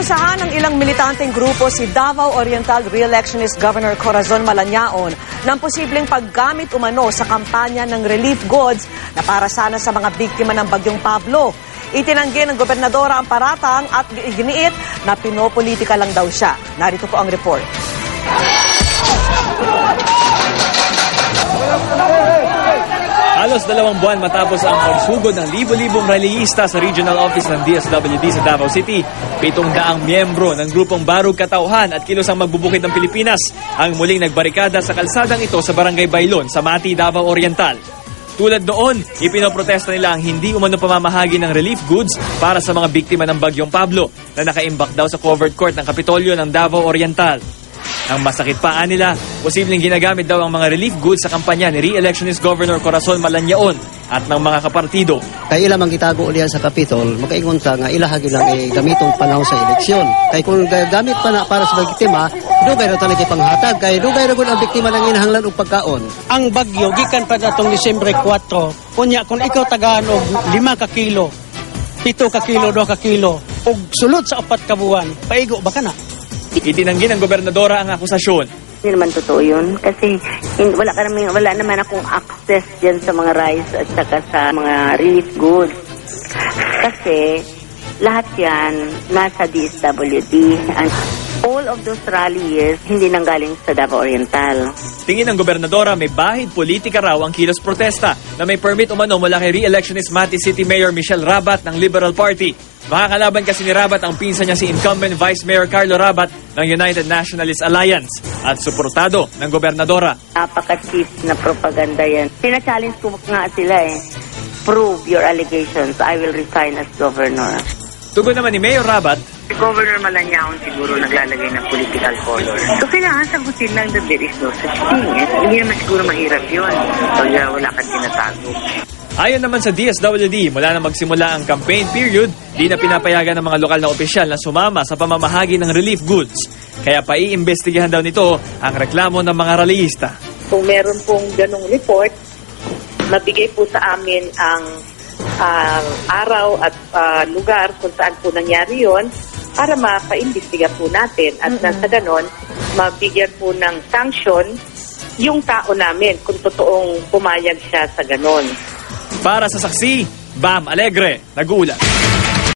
Inakusahan ng ilang militanteng grupo si Davao Oriental Re-electionist Governor Corazon Malanyaon ng posibleng paggamit umano sa kampanya ng relief goods na para sana sa mga biktima ng Bagyong Pablo. Itinanggi ng gobernadora ang paratang at iginiit na pinopolitika lang daw siya. Narito po ang report. Halos dalawang buwan matapos ang pagsugod ng libo-libong rallyista sa regional office ng DSWD sa Davao City, pitong daang miyembro ng grupong Barug Katauhan at Kilosang Magbubukid ng Pilipinas ang muling nagbarikada sa kalsadang ito sa Barangay Bailon sa Mati, Davao Oriental. Tulad noon, ipinoprotesta nila ang hindi umano pamamahagi ng relief goods para sa mga biktima ng Bagyong Pablo na nakaimbak daw sa covered court ng Kapitolyo ng Davao Oriental. Ang masakit pa nila, posibleng ginagamit daw ang mga relief goods sa kampanya ni re-electionist Governor Corazon Malanyaon at ng mga kapartido. Kay ila mang itago ulihan sa Kapitol, makaingon ta nga ilahagi lang ay gamitong panahon sa eleksyon. Kay kung gamit pa na para sa biktima, dugay na talaga panghatag. Kay dugay na ang biktima ng inahanglan og pagkaon. ang bagyo gikan pa natong Disyembre 4 unya kung ikaw tagaan og 5 ka kilo 7 ka kilo 2 ka kilo ug sulod sa upat ka buwan paigo ba kana Itinanggi ng gobernadora ang akusasyon. Hindi naman totoo yun. Kasi wala, ka wala naman akong access dyan sa mga rice at saka sa mga relief goods. Kasi lahat yan nasa DSWD. And all of those rallies hindi nanggaling sa Davao Oriental. Tingin ng gobernadora may bahid politika raw ang kilos protesta na may permit umano mula kay re-electionist Mati City Mayor Michelle Rabat ng Liberal Party. Makakalaban kasi ni Rabat ang pinsa niya si incumbent Vice Mayor Carlo Rabat ng United Nationalist Alliance at suportado ng gobernadora. Napaka-cheap na propaganda yan. Sina-challenge ko nga sila eh. Prove your allegations. I will resign as governor. Tugon naman ni Mayor Rabat, Si Governor Malanyaon siguro naglalagay ng political color. So kailangan sagutin lang that there is no such thing. Eh. Hindi naman siguro mahirap yun. Pag uh, wala kang tinatago. Ayon naman sa DSWD, mula na magsimula ang campaign period, di na pinapayagan ng mga lokal na opisyal na sumama sa pamamahagi ng relief goods. Kaya paiimbestigahan daw nito ang reklamo ng mga rallyista. kung meron pong ganong report, mabigay po sa amin ang ah, araw at ah, lugar kung saan po nangyari yon para mapaimbestiga po natin at nang sa ganon, mabigyan po ng sanction yung tao namin kung totoong pumayag siya sa ganon. Para sa saksi, Bam Alegre, nag-uulat.